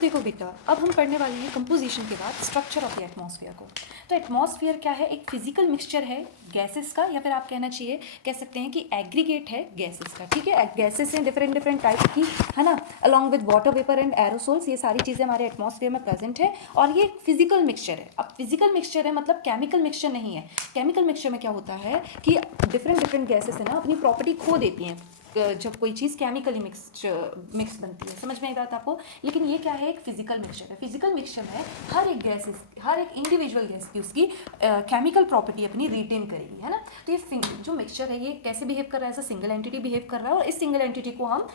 देखो बेटा, अब हम पढ़ने वाले हैं कंपोजिशन के बाद स्ट्रक्चर ऑफ द एटमॉस्फेयर को। तो एटमॉस्फेयर क्या है? एक फिजिकल मिक्सचर है गैसेस का, या फिर आप कहना चाहिए कह सकते हैं कि एग्रीगेट है गैसेस का। ठीक है, गैसेस हैं डिफरेंट डिफरेंट टाइप की, है ना, along with water vapour and aerosols. ये सारी चीज़ें हमारे एटमॉस्फेयर में प्रेजेंट है और ये फिजिकल मिक्सचर है। अब फिजिकल मिक्सचर है मतलब केमिकल मिक्सचर नहीं है। केमिकल मिक्सचर में क्या होता है कि डिफरेंट डिफरेंट गैसेस है ना अपनी प्रॉपर्टी खो देती हैं जब कोई चीज़ केमिकली मिक्स बनती है। समझ में आई बात आपको? लेकिन ये क्या है? एक फिजिकल मिक्सचर है। फिजिकल मिक्सचर में हर एक गैस, हर एक इंडिविजुअल गैस की उसकी केमिकल प्रॉपर्टी अपनी रिटेन करेगी, है ना। तो ये जो मिक्सचर है ये कैसे बिहेव कर रहा है? ऐसा सिंगल एंटिटी बिहेव कर रहा है, और इस सिंगल एंटिटी को हम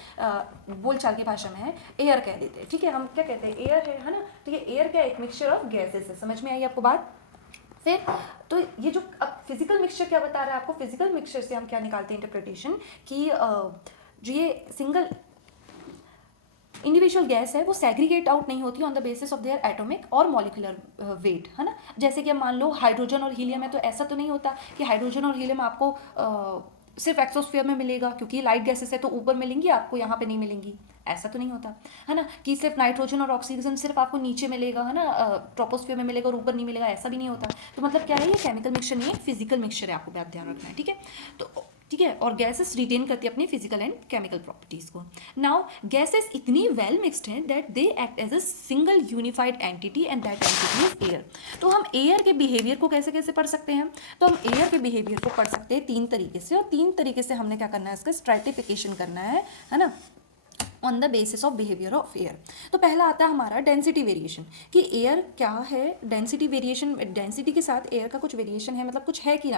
बोलचाल की भाषा में है एयर कह देते हैं। ठीक है, हम क्या कहते हैं? एयर है ना। तो ये एयर क्या? एक मिक्सचर ऑफ गैसेस है। समझ में आई आपको बात? फिर तो ये जो अब फिजिकल मिक्सचर क्या बता रहा है आपको? फिजिकल मिक्सचर से हम क्या निकालते हैं इंटरप्रिटेशन कि जो ये सिंगल इंडिविजुअल गैस है वो सेग्रीगेट आउट नहीं होती on the basis of their atomic और मॉलिक्यूलर वेट, है ना। जैसे कि हम मान लो हाइड्रोजन और हीलियम है, तो ऐसा तो नहीं होता कि हाइड्रोजन और हीलियम आपको सिर्फ एक्सोस्फीयर में मिलेगा, क्योंकि लाइट गैसेस है तो ऊपर मिलेंगी, आपको यहाँ पे नहीं मिलेंगी। ऐसा तो नहीं होता, है ना, कि सिर्फ नाइट्रोजन और ऑक्सीजन सिर्फ आपको नीचे मिलेगा, है ना, ट्रोपोस्फीयर में मिलेगा और ऊपर नहीं मिलेगा, ऐसा भी नहीं होता। तो मतलब क्या है? ये केमिकल मिक्सचर नहीं है, फिजिकल मिक्सचर है, आपको बात ध्यान रखना है। ठीक है, तो ठीक है, और गैसेस रिटेन करती है अपनी फिजिकल एंड केमिकल प्रॉपर्टीज को। नाउ गैसेस इतनी वेल मिक्सड हैं that they act as a single unified entity and that entity is air. तो हम एयर के बिहेवियर को कैसे कैसे पढ़ सकते हैं? तो हम एयर के बिहेवियर को पढ़ सकते हैं तीन तरीके से, और तीन तरीके से हमने क्या करना है? इसका स्ट्रैटिफिकेशन करना है ना, on the basis of behaviour of air. तो पहला आता है हमारा डेंसिटी वेरिएशन, कि एयर क्या है। डेंसिटी वेरिएशन, डेंसिटी के साथ एयर का कुछ वेरिएशन है, मतलब कुछ है कि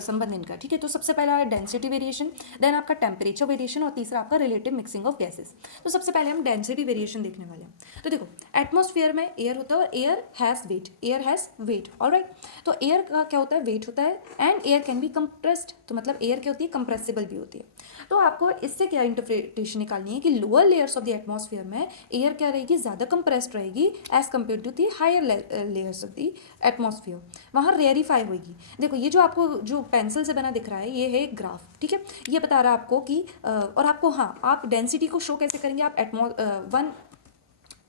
संबंध इनका। ठीक है, तो सबसे पहला है डेंसिटी वेरिएशन, देन आपका टेम्परेचर वेरिएशन, और तीसरा आपका रिलेटिव मिक्सिंग ऑफ गैसेस। तो सबसे पहले हम डेंसिटी वेरिएशन देखने वाले हैं। तो देखो, एटमॉस्फेयर में एयर होता है और air has wait, air has wait, alright. तो एयर का क्या होता है? वेट होता है, and air can be compressed. तो मतलब एयर क्या होती है? कंप्रेसिबल भी होती है। तो आपको इससे क्या इंटरप्रिटेशन निकालनी है कि lower layers of the atmosphere में एयर क्या रहेगी? ज़्यादा कंप्रेस्ड रहेगी as compare to the higher layers of the atmosphere, वहाँ रेयरीफाई होगी। देखो, ये जो आपको जो पेंसिल से बना दिख रहा है ये है एक ग्राफ। ठीक है, ये बता रहा है आपको कि और आपको, हाँ, आप डेंसिटी को शो कैसे करेंगे? आप 1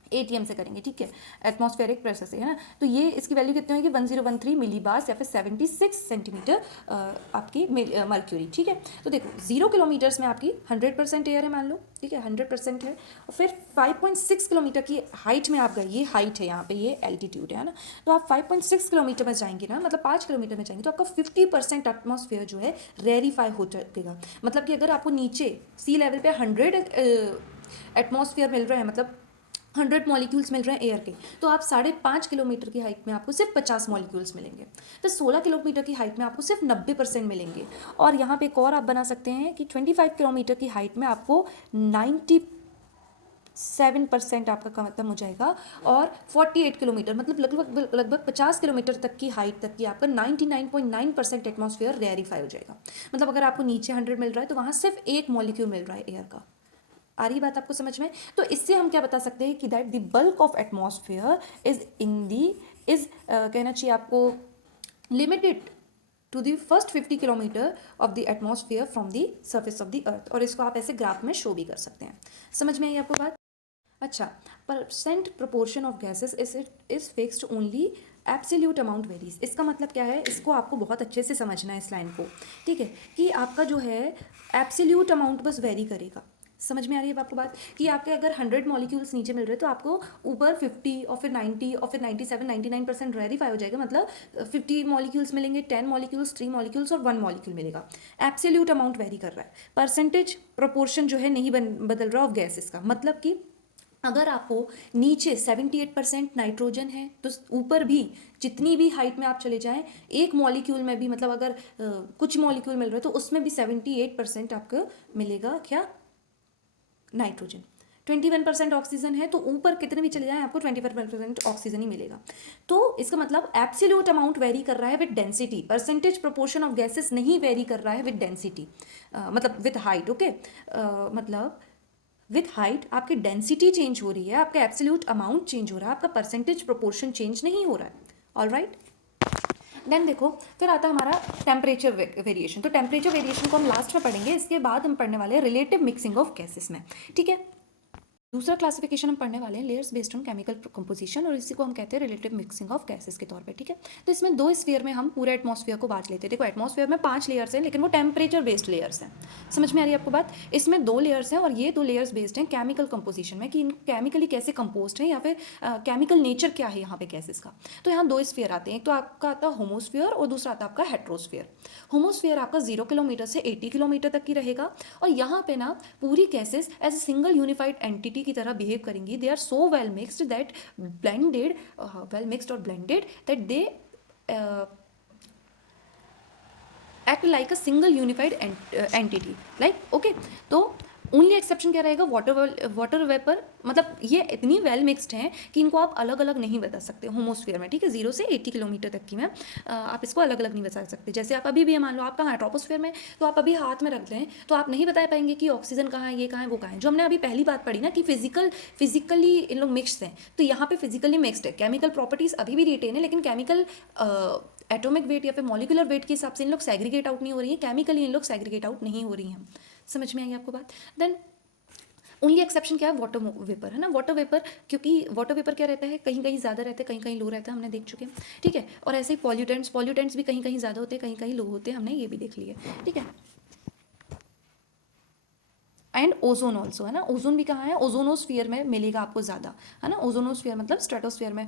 ATM से करेंगे। ठीक है, एटमॉस्फेरिक प्रेशर से, है ना। तो ये इसकी वैल्यू कितनी होगी? 1013 मिलीबार्स या फिर 76 सेंटीमीटर आपकी मर्क्यूरी। ठीक है, तो देखो 0 किलोमीटर्स में आपकी 100% एयर है, मान लो। ठीक है, 100% है। और फिर 5.6 किलोमीटर की हाइट में आप गए, ये हाइट है यहाँ पे, ये एल्टीट्यूड है ना। तो आप 5.6 किलोमीटर में जाएंगे ना, मतलब 5 किलोमीटर में जाएंगे, तो आपका 50% एटमॉस्फेयर जो है रेयरीफाई हो जाएगा। मतलब कि अगर आपको नीचे सी लेवल पे 100 एटमॉस्फेयर मिल रहा है, मतलब 100 मॉलिक्यूल्स मिल रहे हैं एयर के, तो आप 5.5 किलोमीटर की हाइट में आपको सिर्फ 50 मॉलिक्यूल्स मिलेंगे। फिर 16 किलोमीटर की हाइट में आपको सिर्फ 90% मिलेंगे। और यहाँ पे एक और आप बना सकते हैं कि 25 किलोमीटर की हाइट में आपको 97% आपका का मतलब हो जाएगा, और 48 किलोमीटर मतलब लगभग 50 किलोमीटर तक की हाइट तक की आपका 99.9% एटमॉस्फेयर रेयरीफाई हो जाएगा। मतलब अगर आपको नीचे 100 मिल रहा है तो वहाँ सिर्फ एक मॉलिक्यूल मिल रहा है एयर का। आ रही बात आपको समझ में? तो इससे हम क्या बता सकते हैं कि that the bulk of atmosphere is कहना चाहिए आपको limited to the first 50 kilometre of the atmosphere from the surface of the earth. और इसको आप ऐसे ग्राफ में शो भी कर सकते हैं। समझ में आई आपको बात? अच्छा, percent proportion of gases is fixed only, absolute amount varies. इसका मतलब क्या है? इसको आपको बहुत अच्छे से समझना है इस लाइन को। ठीक है, कि आपका जो है एब्सोल्यूट अमाउंट बस वेरी करेगा। समझ में आ रही है आपको बात? कि आपके अगर 100 मॉलिक्यूल्स नीचे मिल रहे हैं तो आपको ऊपर 50 और फिर 90 और फिर 97 99% रेयरीफाई हो जाएगा। मतलब 50 मॉलिक्यूल्स मिलेंगे, 10 मॉलिक्यूल्स, 3 मॉलिक्यूल्स और 1 मॉलिक्यूल मिलेगा। एब्सोल्यूट अमाउंट वेरी कर रहा है, परसेंटेज प्रोपोर्शन जो है नहीं बदल रहा ऑफ गैसेस का। मतलब कि अगर आपको नीचे 78% नाइट्रोजन है तो ऊपर भी जितनी भी हाइट में आप चले जाएं, एक मॉलिक्यूल में भी, मतलब अगर कुछ मॉलिक्यूल मिल रहे हैं तो उसमें भी 78% आपको मिलेगा क्या? नाइट्रोजन। 21% ऑक्सीजन है तो ऊपर कितने भी चले जाएं आपको 25% ऑक्सीजन ही मिलेगा। तो इसका मतलब एब्सोल्यूट अमाउंट वेरी कर रहा है with density, percentage proportion of gases नहीं वेरी कर रहा है विद डेंसिटी, मतलब विद हाइट। ओके, मतलब विथ हाइट आपकी डेंसिटी चेंज हो रही है, आपका एब्सोल्यूट अमाउंट चेंज हो रहा है, आपका परसेंटेज प्रोपोर्शन चेंज नहीं हो रहा है। ऑलराइट, देन देखो फिर आता है हमारा टेम्परेचर वेरिएशन। तो टेम्परेचर वेरिएशन को हम लास्ट में पढ़ेंगे, इसके बाद हम पढ़ने वाले हैं रिलेटिव मिक्सिंग ऑफ गैसेस में। ठीक है, दूसरा क्लासिफिकेशन हम पढ़ने वाले हैं layers based on chemical composition, और इसी को हम कहते हैं रिलेटिव मिक्सिंग ऑफ गैसेस के तौर पे, ठीक है। तो इसमें दो स्फीयर में हम पूरे एटमॉस्फेयर को बांट लेते हैं। देखो एटमॉस्फेयर में 5 लेयर्स हैं, लेकिन वो टेम्परेचर बेस्ड लेयर्स हैं। समझ में आ रही है आपको बात? इसमें 2 लेयर्स हैं, और ये 2 लेयर्स बेस्ड हैं केमिकल कंपोजिशन में, कि केमिकली कैसे कंपोज्ड है या फिर केमिकल नेचर क्या है यहाँ पे गैसेस का। तो यहाँ 2 स्फीयर आते हैं, एक तो आपका आता है होमोस्फीयर और दूसरा आता है आपका हेट्रोस्फीयर। होमोस्फीयर आपका 0 किलोमीटर से 80 किलोमीटर तक की रहेगा, और यहाँ पे ना पूरी gases as a single unified entity की तरह बिहेव करेंगी। They are so well mixed that blended that they act like a single unified entity, like okay। तो ओनली एक्सेप्शन क्या रहेगा, वाटर वेपर, मतलब ये इतनी वेल मिक्सड हैं कि इनको आप अलग अलग नहीं बता सकते होमोस्फीयर में, ठीक है। 0 से 80 किलोमीटर तक की में आप इसको अलग अलग नहीं बता सकते। जैसे आप अभी भी मान लो आप कहाँ है, ट्रोपोस्फीयर में, तो आप अभी हाथ में रख लें तो आप नहीं बता पाएंगे कि ऑक्सीजन कहाँ है, ये कहाँ है, वो कहाँ है। जो हमने अभी पहली बात पढ़ी ना कि फिजिकली इन लोग मिक्सड हैं, तो यहाँ पे फिजिकली मिक्सड है, केमिकल प्रॉपर्टीज अभी भी रिटेन है, लेकिन केमिकल एटॉमिक वेट या फिर मॉलिकुलर वेट के हिसाब से इन लोग सेग्रीगेट आउट नहीं हो रही है, केमिकली इन लोग सेग्रीगेट आउट नहीं हो रही हैं। समझ में आई आपको बात? देन ओनली एक्सेप्शन क्या है, वाटर वेपर, है ना। वाटर वेपर, क्योंकि वाटर वेपर क्या रहता है, कहीं कहीं ज़्यादा रहता है, कहीं कहीं लो रहता है, हमने देख चुके हैं, ठीक है। और ऐसे ही पॉल्यूटेंट्स भी कहीं कहीं ज़्यादा होते हैं, कहीं कहीं लो होते हैं, हमने ये भी देख लिया, ठीक है। एंड ओजोन ऑल्सो, है ना। ओजोन भी कहाँ है, ओजोनोस्फीयर में मिलेगा आपको ज़्यादा, है ना। ओजोनोस्फीयर मतलब स्ट्रेटोस्फीयर में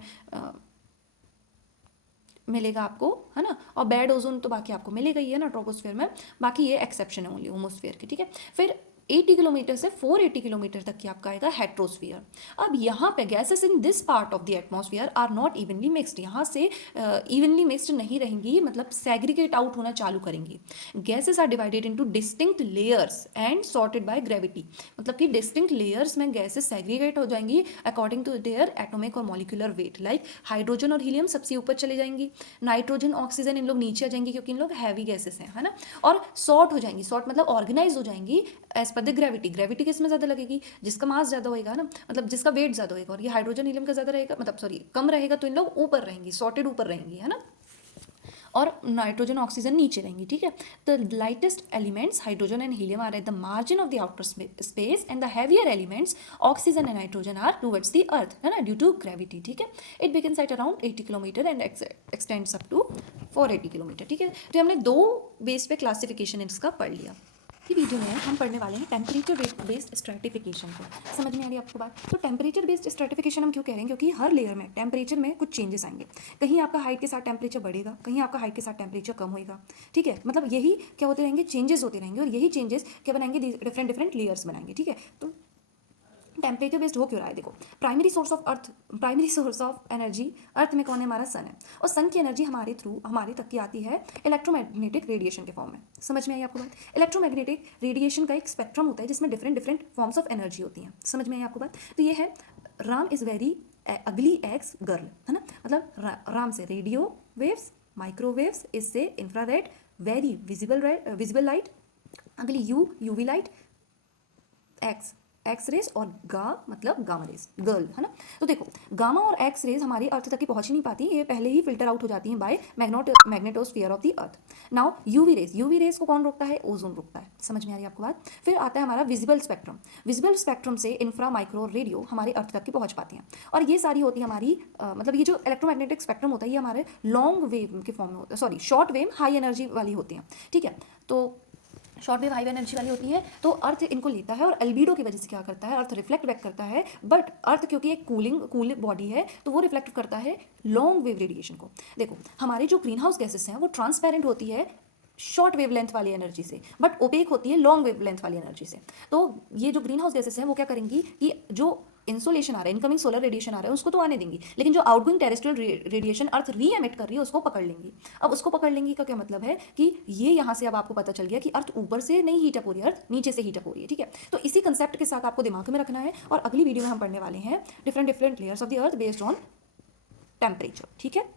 मिलेगा आपको, है ना। और बैड ओजोन तो बाकी आपको मिलेगा ही, है ना, ट्रोपोस्फीयर में। बाकी ये एक्सेप्शन है ओनली होमोस्फीयर की, ठीक है। फिर 80 किलोमीटर से 480 किलोमीटर तक की आपका आएगा हेट्रोस्फीयर। अब यहाँ पे gases in this part of the atmosphere are not evenly mixed, यहाँ से इवनली मिक्सड नहीं रहेंगी, मतलब सेग्रीगेट आउट होना चालू करेंगी। Gases are divided into distinct layers and sorted by gravity, मतलब कि डिस्टिंक्ट लेयर्स में गैसेस सेग्रीगेट हो जाएंगी अकॉर्डिंग टू देयर एटॉमिक और मॉलिक्यूलर वेट। लाइक हाइड्रोजन और हीलियम सबसे ऊपर चले जाएंगी, नाइट्रोजन ऑक्सीजन इन लोग नीचे आ जाएंगी, क्योंकि इन लोग हैवी गैसेस हैं, है ना। और सॉर्ट हो जाएंगी, सॉर्ट मतलब ऑर्गेनाइज हो जाएंगी एज पर द ग्रेविटी किस में ज़्यादा लगेगी, जिसका मास ज़्यादा होएगा ना, मतलब जिसका वेट ज़्यादा होएगा। और ये हाइड्रोजन हीलियम का ज़्यादा रहेगा, मतलब सॉरी कम रहेगा, तो इन लोग ऊपर रहेंगी, सॉर्टेड ऊपर रहेंगी, है ना। और नाइट्रोजन ऑक्सीजन नीचे रहेंगी, ठीक है। The lightest elements hydrogen and helium are at the margin of the outer space, and the heavier elements oxygen and nitrogen are towards the earth, है ना, ड्यू टू ग्रेविटी, ठीक है। It begins at around 80 kilometre and extends up to 480 kilometre, ठीक है। तो हमने 2 base पे classification इसका पढ़ लिया। की वीडियो में हम पढ़ने वाले हैं टेम्परेचर बेस्ड स्ट्रैटिफिकेशन को। समझ में आ रही है आपको बात? तो टेम्परेचर बेस्ड स्ट्रैटिफिकेशन हम क्यों कह रहे हैं, क्योंकि हर लेयर में टेम्परेचर में कुछ चेंजेस आएंगे। कहीं आपका हाइट के साथ टेम्परेचर बढ़ेगा, कहीं आपका हाइट के साथ टेम्परेचर कम होएगा, ठीक है। मतलब यही क्या होते रहेंगे, चेंजेस होते रहेंगे, और यही चेंजेस क्या बनाएंगे, डिफरेंट लेयर्स बनाएंगे, ठीक है। तो टेम्परेचर बेस्ड हो क्यों रहा है, देखो प्राइमरी सोर्स ऑफ एनर्जी अर्थ में कौन है, हमारा सन है। और सन की एनर्जी हमारे तक की आती है इलेक्ट्रोमैग्नेटिक रेडिएशन के फॉर्म में। समझ में आई आपको बात? इलेक्ट्रोमैग्नेटिक रेडिएशन का एक स्पेक्ट्रम होता है जिसमें डिफरेंट फॉर्म्स ऑफ एनर्जी होती हैं। समझ में आई आपको बात? तो ये है Ram is very ugly x girl, है ना। मतलब राम से रेडियो वेव्स, माइक्रोवेव्स, इससे इंफ्रारेड, वेरी विजिबल लाइट, अगली यूवी लाइट, एक्स रेज, और मतलब गामा रेज, गर्ल, है ना। तो देखो गामा और एक्स रेज हमारी अर्थ तक की पहुंच ही नहीं पाती, ये पहले ही फिल्टर आउट हो जाती हैं by magnetosphere of the earth. Now UV rays को कौन रोकता है, ओजोन रोकता है। समझ में आ रही है आपको बात? फिर आता है हमारा विजिबल स्पेक्ट्रम से इंफ्रा, माइक्रो, रेडियो हमारी अर्थ तक की पहुंच पाती हैं। और ये सारी होती है हमारी मतलब ये जो इलेक्ट्रोमैग्नेटिक स्पेक्ट्रम होता है ये हमारे लॉन्ग वेव के फॉर्म में होता है, sorry short wave high energy वाली होती हैं, ठीक है। तो शॉर्ट वेव हाई एनर्जी वाली होती है, तो अर्थ इनको लेता है और अल्बीडो की वजह से क्या करता है, अर्थ रिफ्लेक्ट बैक करता है। बट अर्थ क्योंकि एक कूल बॉडी है, तो वो रिफ्लेक्ट करता है लॉन्ग वेव रेडिएशन को। देखो हमारी जो ग्रीन हाउस गैसेस हैं वो ट्रांसपेरेंट होती है शॉर्ट वेव लेंथ वाली एनर्जी से, बट ओपेक होती है लॉन्ग वेव लेंथ वाली एनर्जी से। तो ये जो ग्रीन हाउस गैसेस हैं वो क्या करेंगी कि जो इंसोलेशन आ रहा है, इनकमिंग सोलर रेडिएशन आ रहा है, उसको तो आने देंगी, लेकिन जो आउटगोइंग टेरेस्ट्रियल रेडिएशन अर्थ री एमिट कर रही है उसको पकड़ लेंगी। अब उसको पकड़ लेंगी का क्या मतलब है कि ये यहाँ से अब आपको पता चल गया कि अर्थ ऊपर से नहीं हीट अप हो रही है, अर्थ नीचे से हीट अप हो रही है, ठीक है। तो इसी कंसेप्ट के साथ आपको दिमाग में रखना है, और अगली वीडियो में हम पढ़ने वाले हैं different layers of the earth based on temperature, ठीक है।